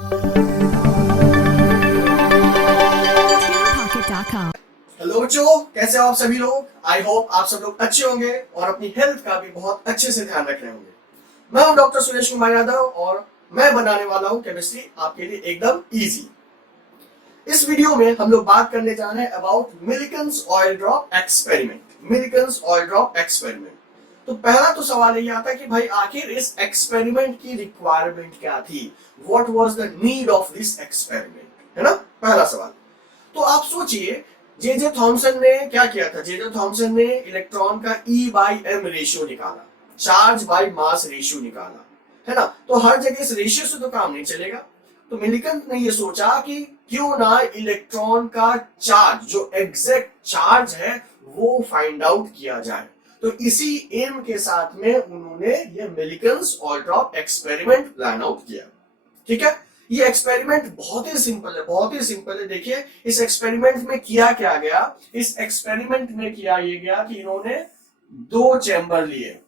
Hello बच्चों, कैसे हो आप सभी लोग। आई होप आप सब लोग अच्छे होंगे और अपनी हेल्थ का भी बहुत अच्छे से ध्यान रख रहे होंगे। मैं हूं डॉक्टर सुरेश कुमार यादव और मैं बनाने वाला हूं केमिस्ट्री आपके लिए एकदम इजी। इस वीडियो में हम लोग बात करने जा रहे हैं about Millikan's oil drop experiment. Millikan's oil drop experiment. तो पहला तो सवाल ये आता है कि भाई आखिर इस एक्सपेरिमेंट की रिक्वायरमेंट क्या थी, what was the need of this experiment, है ना पहला सवाल। तो आप सोचिए, जे थॉमसन ने क्या किया था। जे थॉमसन ने इलेक्ट्रॉन का E/m रेशियो निकाला, चार्ज बाय मास रेशियो निकाला, है ना। तो हर जगह इस रेशियो से तो काम नहीं चलेगा। तो मिलिकन ने ये सोचा कि क्यों ना इलेक्ट्रॉन का चार्ज, जो एग्जैक्ट चार्ज है, वो फाइंड आउट किया जाए। तो इसी एम के साथ में उन्होंने ये Millikan's oil drop experiment plan out किया। ठीक है, ये एक्सपेरिमेंट बहुत ही सिंपल है, बहुत ही सिंपल है। देखिए इस एक्सपेरिमेंट में किया क्या गया। इस एक्सपेरिमेंट में किया ये गया कि इन्होंने दो चैम्बर लिए,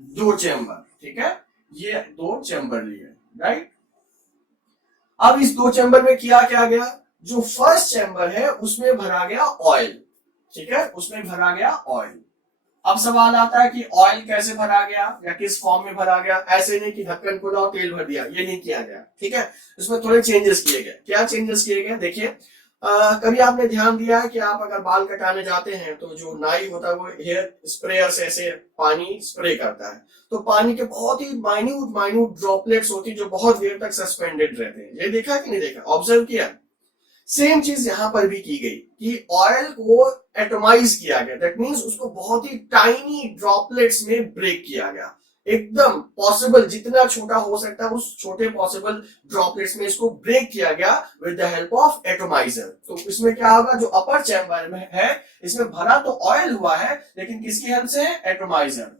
दो चैम्बर, ठीक है, ये दो चैम्बर लिए, राइट। अब इस दो चैम्बर में किया क्या गया, जो फर्स्ट चैम्बर है उसमें भरा गया ऑयल, ठीक है, उसमें भरा गया ऑयल। अब सवाल आता है कि ऑयल कैसे भरा गया या किस फॉर्म में भरा गया। ऐसे नहीं कि ढक्कन खोला और तेल भर दिया, ये नहीं किया गया, ठीक है। इसमें थोड़े चेंजेस किए गए। क्या चेंजेस किए गए, देखिए कभी आपने ध्यान दिया है कि आप अगर बाल कटाने जाते हैं तो जो नाई होता है वो हेयर स्प्रेयर से ऐसे पानी स्प्रे करता है, तो पानी के बहुत ही माइन्यूट माइन्यूट ड्रॉपलेट्स होती है जो बहुत देर तक सस्पेंडेड रहते हैं। ये देखा कि नहीं देखा, ऑब्जर्व किया। सेम चीज यहां पर भी की गई कि ऑयल को एटोमाइज किया गया, दैट मींस उसको बहुत ही टाइनी ड्रॉपलेट्स में ब्रेक किया गया। एकदम पॉसिबल जितना छोटा हो सकता है उस छोटे पॉसिबल ड्रॉपलेट्स में इसको ब्रेक किया गया with the help of atomiser. तो इसमें क्या होगा, जो अपर चैम्बर में है इसमें भरा तो ऑयल हुआ है लेकिन किसकी हेल्प से, एटोमाइजर।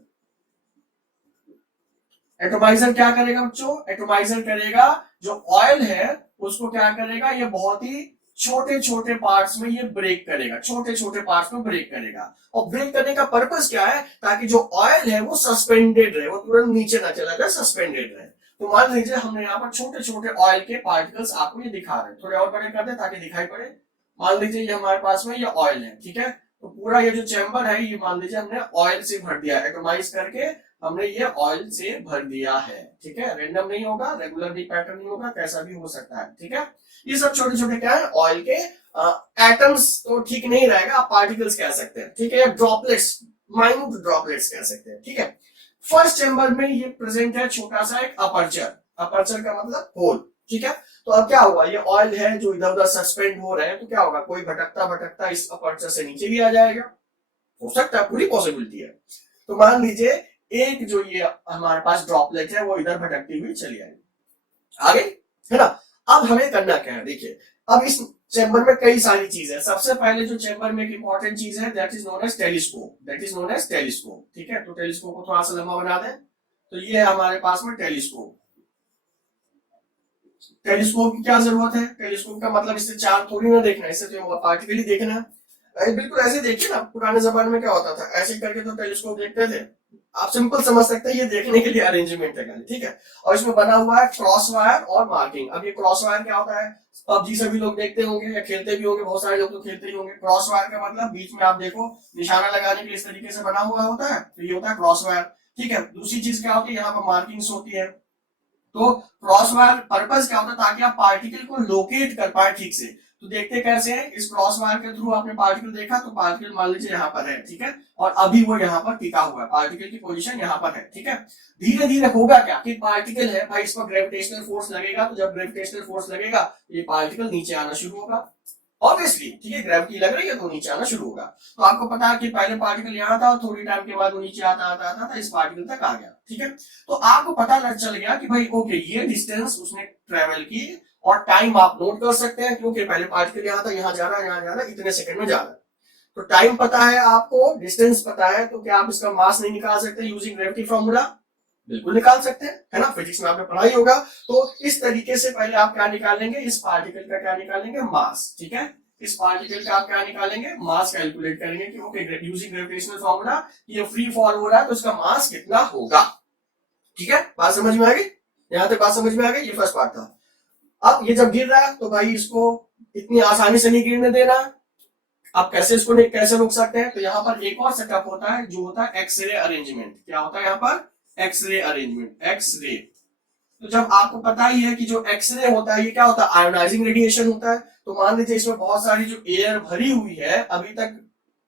एटोमाइजर क्या करेगा बच्चों, एटोमाइजर करेगा जो ऑयल है उसको क्या करेगा, ये बहुत ही छोटे छोटे पार्ट्स में ये ब्रेक करेगा, छोटे छोटे पार्ट्स में ब्रेक करेगा। और ब्रेक करने का पर्पस क्या है, ताकि जो ऑयल है वो सस्पेंडेड रहे, वो तुरंत नीचे ना चला जाए, सस्पेंडेड रहे। तो मान लीजिए हमने यहाँ पर छोटे छोटे ऑयल के पार्टिकल्स आपको ये दिखा रहे हैं, थोड़े और बड़े कर दे ताकि दिखाई पड़े। मान लीजिए ये हमारे पास में ये ऑयल है, ठीक है। तो पूरा ये जो चैम्बर है ये मान लीजिए हमने ऑयल से भर दिया, एटोमाइज करके हमने ये ऑयल से भर दिया है, ठीक है। रैंडम नहीं होगा, रेगुलर भी पैटर्न नहीं होगा, कैसा भी हो सकता है, ठीक है। ये सब छोटे छोटे क्या है, ऑयल के एटम्स तो ठीक नहीं रहेगा, आप पार्टिकल्स कह सकते हैं, ठीक है, ड्रॉपलेट्स, माइन्यूट ड्रॉपलेट्स कह सकते हैं, ठीक है। फर्स्ट चैम्बर में ये प्रेजेंट है छोटा सा एक अपर्चर, अपर्चर का मतलब होल, ठीक है। तो अब क्या हुआ, ये ऑयल है जो इधर उधर सस्पेंड हो रहे हैं, तो क्या होगा, कोई भटकता भटकता इस अपर्चर से नीचे भी आ जाएगा, हो सकता है, पूरी पॉसिबिलिटी है। तो मान लीजिए एक जो ये हमारे पास ड्रॉपलेट है वो इधर भटकती हुई चली आएगी, आगे, है ना। अब हमें करना क्या है, देखिए अब इस चैम्बर में कई सारी चीजें। सबसे पहले जो चैम्बर में एक इंपॉर्टेंट चीज है that is known as telescope, that is known as telescope, ठीक है। तो टेलीस्कोप को थोड़ा सा लंबा बना दें, तो ये है हमारे पास में टेलीस्कोप। टेलीस्कोप की क्या जरूरत है, टेलीस्कोप का मतलब इससे चांद थोड़ी ना देखना, इससे तो पार्टिकल ही देखना है। बिल्कुल ऐसे देखिए ना, पुराने जमाने में क्या होता था, ऐसे करके तो टेलीस्कोप देखते थे। आप सिंपल समझ सकते हैं, ये देखने के लिए अरेंजमेंट है, ठीक है। और इसमें बना हुआ है क्रॉस वायर और मार्किंग। अब ये क्रॉस वायर क्या होता है, पबजी सभी लोग देखते होंगे या खेलते भी होंगे, बहुत सारे लोग तो खेलते ही होंगे। क्रॉस वायर का मतलब बीच में आप देखो निशाना लगाने के लिए इस तरीके से बना हुआ होता है, तो ये होता है क्रॉस वायर, ठीक है। दूसरी चीज क्या होती है, यहाँ पर मार्किंग्स होती है। तो क्रॉस वायर पर्पस क्या होता है, ताकि आप पार्टिकल को लोकेट कर पाए ठीक से। तो देखते कैसे हैं, इस क्रॉस वायर के थ्रू आपने पार्टिकल देखा, तो पार्टिकल मान लीजिए यहाँ पर है, ठीक है, और अभी वो यहाँ पर टिका हुआ है, पार्टिकल की पोजीशन यहाँ पर है, ठीक है। धीरे धीरे होगा क्या कि पार्टिकल है भाई, इस पर ग्रेविटेशनल फोर्स लगेगा, तो जब ग्रेविटेशनल फोर्स लगेगा ये पार्टिकल नीचे आना शुरू होगा, ऑब्वियसली, ठीक है, ग्रेविटी लग रही है तो नीचे आना शुरू होगा। तो आपको पता है कि पहले पार्टिकल यहाँ था और थोड़ी टाइम के बाद वो नीचे आता आता आता था, इस पार्टिकल तक आ गया, ठीक है। तो आपको पता लग चल गया कि भाई ओके ये डिस्टेंस उसने ट्रेवल की, और टाइम आप नोट कर सकते हैं क्योंकि पहले पार्टिकल यहाँ था, यहाँ जा रहा है, यहाँ जा रहा है, इतने सेकंड में जा रहा है। तो टाइम पता है आपको, डिस्टेंस पता है, तो क्या आप इसका मास नहीं निकाल सकते यूजिंग ग्रेविटी फॉर्मूला, बिल्कुल निकाल सकते हैं, है ना, फिजिक्स में आपने पढ़ाई होगा। तो इस तरीके से पहले आप क्या निकालेंगे, इस पार्टिकल का क्या निकालेंगे, मास, ठीक है। इस पार्टिकल का आप क्या निकालेंगे, मास कैलकुलेट करेंगे कि ओके यूजिंग ग्रेविटेशनल फॉर्मूला ये फ्री फॉल हो रहा है तो इसका मास कितना होगा, ठीक है। बात समझ में आ गई, यहां तक बात समझ में आ गई, ये फर्स्ट पार्ट था। अब ये जब गिर रहा है तो भाई इसको इतनी आसानी से नहीं गिरने देना। आप कैसे इसको कैसे रोक सकते हैं? तो यहाँ पर एक और सेटअप होता है जो होता है एक्सरे अरेंजमेंट। क्या होता है यहाँ पर? X-ray arrangement, X-ray. तो जब आपको पता ही है कि जो एक्सरे होता है ये क्या होता है? आयोनाइजिंग रेडिएशन होता है। तो मान लीजिए इसमें बहुत सारी जो एयर भरी हुई है अभी तक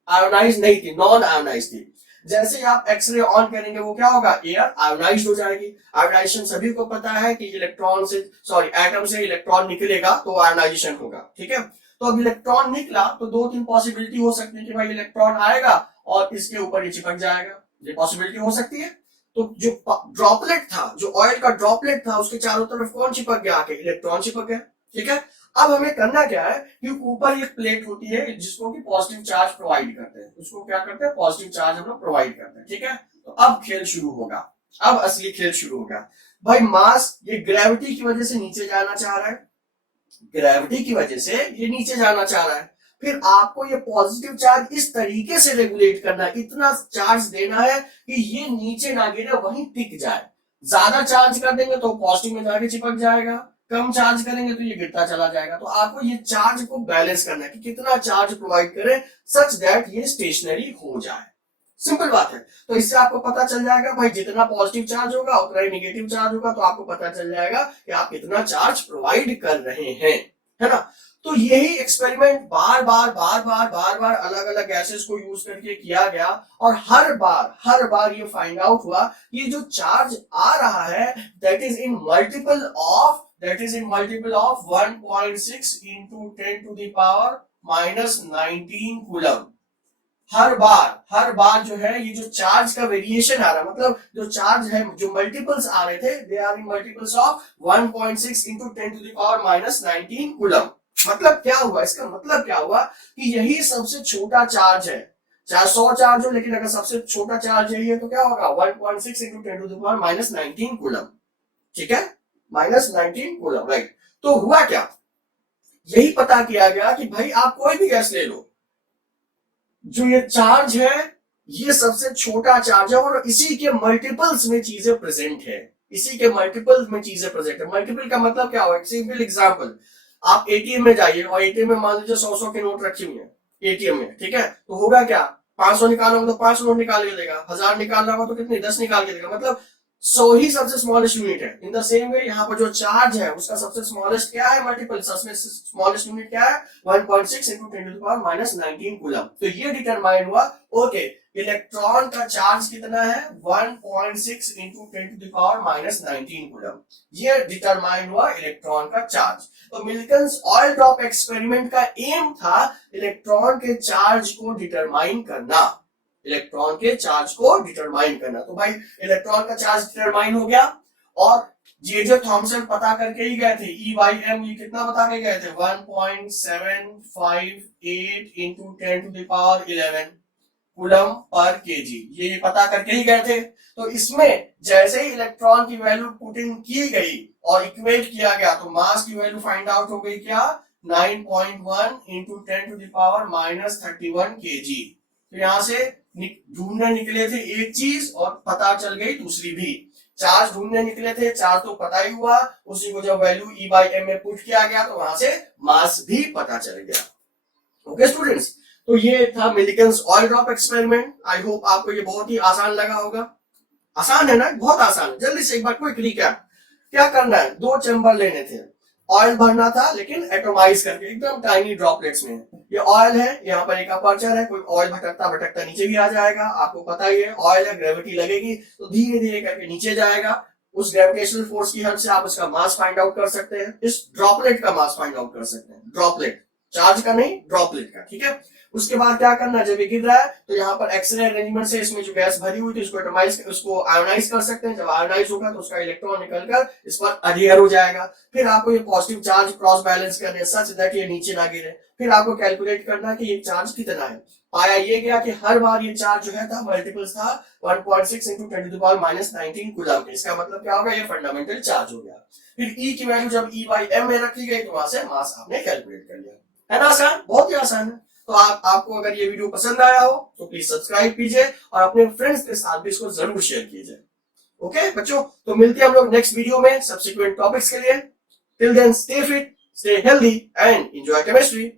आयोनाइज नहीं थी, नॉन आयोनाइज थी। जैसे ही आप एक्सरे ऑन करेंगे वो क्या होगा? एयर आयोनाइज हो जाएगी। आयोनाइजेशन सभी को पता है कि इलेक्ट्रॉन से एटम से इलेक्ट्रॉन निकलेगा तो आयोनाइजेशन होगा, ठीक है। तो अब इलेक्ट्रॉन निकला तो दो तीन पॉसिबिलिटी हो सकती है कि भाई इलेक्ट्रॉन आएगा और इसके ऊपर ये चिपक जाएगा, ये पॉसिबिलिटी हो सकती है। तो जो ड्रॉपलेट था, जो ऑयल का ड्रॉपलेट था, उसके चारों तरफ कौन चिपक गया? आके इलेक्ट्रॉन चिपक गया, ठीक है। अब हमें करना क्या है कि ऊपर एक प्लेट होती है जिसको कि पॉजिटिव चार्ज प्रोवाइड करते हैं, उसको क्या करते हैं? पॉजिटिव चार्ज हम लोग प्रोवाइड करते हैं, ठीक है। तो अब खेल शुरू होगा, अब असली खेल शुरू होगा। भाई मास ये ग्रेविटी की वजह से नीचे जाना चाह रहा है, ग्रेविटी की वजह से ये नीचे जाना चाह रहा है। फिर आपको ये पॉजिटिव चार्ज इस तरीके से रेगुलेट करना है, इतना चार्ज देना है कि ये नीचे ना गिरे, वहीं टिक जाए। ज्यादा चार्ज कर देंगे तो पॉजिटिव में जाके चिपक जाएगा, कम चार्ज करेंगे तो ये गिरता चला जाएगा। तो आपको ये चार्ज को बैलेंस करना है कि कितना चार्ज प्रोवाइड करें सच दैट ये स्टेशनरी हो जाए। सिंपल बात है। तो इससे आपको पता चल जाएगा भाई जितना पॉजिटिव चार्ज होगा उतना ही नेगेटिव चार्ज होगा, तो आपको पता चल जाएगा कि आप कितना चार्ज प्रोवाइड कर रहे हैं, है ना। तो यही एक्सपेरिमेंट बार बार अलग अलग गैसेस को यूज करके किया गया और हर बार ये फाइंड आउट हुआ ये जो चार्ज आ रहा है that is in multiple of 1.6 into 10 to the power minus 19 coulomb. हर बार जो है ये जो चार्ज का वेरिएशन आ रहा है, मतलब जो चार्ज है जो मल्टीपल्स आ रहे थे they are in multiples of 1.6 into 10 to the power minus 19 coulomb. मतलब क्या हुआ? इसका मतलब क्या हुआ कि यही सबसे छोटा चार्ज है, चाहे 100 चार्ज हो लेकिन अगर सबसे छोटा चार्ज यही है तो क्या होगा? 1.6 into 10 to the power minus 19 coulomb, ठीक है, माइनस 19 कूलम, राइट। तो हुआ क्या? यही पता किया गया कि भाई आप कोई भी गैस ले लो, जो ये चार्ज है ये सबसे छोटा चार्ज है और इसी के मल्टीपल्स में चीजें प्रेजेंट है, इसी के मल्टीपल्स में चीजें प्रेजेंट है। मल्टीपल का मतलब क्या हुआ? सिंपल एग्जांपल, आप एटीएम में जाइए और एटीएम में मान लीजिए 100 के नोट रखी हुई है एटीएम में, ठीक है। तो होगा क्या? 500 निकालोगे तो 5 नोट निकाल के देगा, 1000 निकालना होगा तो कितनी 10 निकाल के देगा, मतलब 100 ही सबसे स्मॉलेस्ट यूनिट है। इन द सेम वे यहाँ पर जो चार्ज है उसका सबसे स्मॉलेस्ट क्या है? मल्टीपल। सबसे स्मॉलेस्ट यूनिट क्या है? 1.6 into 10 to the power minus 19 coulomb. तो ये डिटरमाइन हुआ, ओके इलेक्ट्रॉन का चार्ज कितना है? 1.6 into 10 to the power minus 19 coulomb. ये डिटरमाइन हुआ इलेक्ट्रॉन का चार्ज। तो मिल्कन्स ऑयल ड्रॉप एक्सपेरिमेंट का एम था इलेक्ट्रॉन के चार्ज को डिटरमाइन करना, इलेक्ट्रॉन के चार्ज को डिटरमाइन करना। तो भाई इलेक्ट्रॉन का चार्ज डिटरमाइन हो गया और जे थॉमसन पता करके ही गए थे, E/m ये कितना बता के गए थे? 1.758 into 10 to the power 11 coulomb per KG, ये पता करके ही गए थे। तो इसमें जैसे ही इलेक्ट्रॉन की वैल्यू पुटिंग की गई और इक्वेट किया गया तो मास की वैल्यू फाइंड आउट हो गई क्या? 9.1 into 10 to the power minus 31 kg। तो यहां से ढूंढने निकले थे एक चीज और पता चल गई दूसरी भी। चार्ज ढूंढने निकले थे, चार्ज तो पता ही हुआ, उसी को जब वैल्यू E/m में पुट किया गया तो वहां से मास भी पता चल गया। ओके स्टूडेंट्स, तो ये था Millikan's oil drop experiment. I hope आपको ये बहुत ही आसान लगा होगा। आसान है ना? बहुत आसान है। जल्दी से एक बार क्विक रिकैप, क्या करना है? 2 चैम्बर लेने थे, ऑयल भरना था लेकिन एटोमाइज करके एकदम टाइनी ड्रॉपलेट्स में। ये ऑयल है, यहाँ पर एक अपर्चर है, कोई ऑयल भटकता भटकता नीचे भी आ जाएगा। आपको पता ही है ऑयल है, ग्रेविटी लगेगी तो धीरे धीरे करके नीचे जाएगा। उस ग्रेविटेशनल फोर्स की हेल्प से आप उसका मास फाइंड आउट कर सकते हैं, इस ड्रॉपलेट का मास फाइंड आउट कर सकते हैं। ड्रॉपलेट, चार्ज का नहीं, ड्रॉपलेट का, ठीक है। उसके बाद क्या करना है? जब ये गिर रहा है तो यहाँ पर एक्सरे अरेंजमेंट से इसमें जो गैस भरी हुई थी उसको आयोनाइज कर सकते हैं। जब आयोनाइज होगा तो उसका इलेक्ट्रॉन निकलकर इस पर अडेयर हो जाएगा। फिर आपको ये पॉजिटिव चार्ज क्रॉस बैलेंस करने सच दैट ये नीचे ना गिरे। फिर आपको कैलकुलेट करना है कि ये चार्ज कितना है। पाया ये गया कि हर बार ये चार्ज जो है था मल्टीपल्स था 1.6 into 10 to the power minus 19 coulomb. इसका मतलब क्या होगा? ये फंडामेंटल चार्ज हो गया। फिर E की वैल्यू जब E/m में रखी गई तो वहां से मास आपने कैलकुलेट कर लिया। है ना आसान? बहुत ही आसान है। तो आपको अगर ये वीडियो पसंद आया हो तो प्लीज सब्सक्राइब कीजिए और अपने फ्रेंड्स के साथ भी इसको जरूर शेयर कीजिए। ओके बच्चों, तो मिलते हैं हम लोग नेक्स्ट वीडियो में सब्सिक्वेंट टॉपिक्स के लिए। Till then, stay fit, stay healthy, and enjoy chemistry.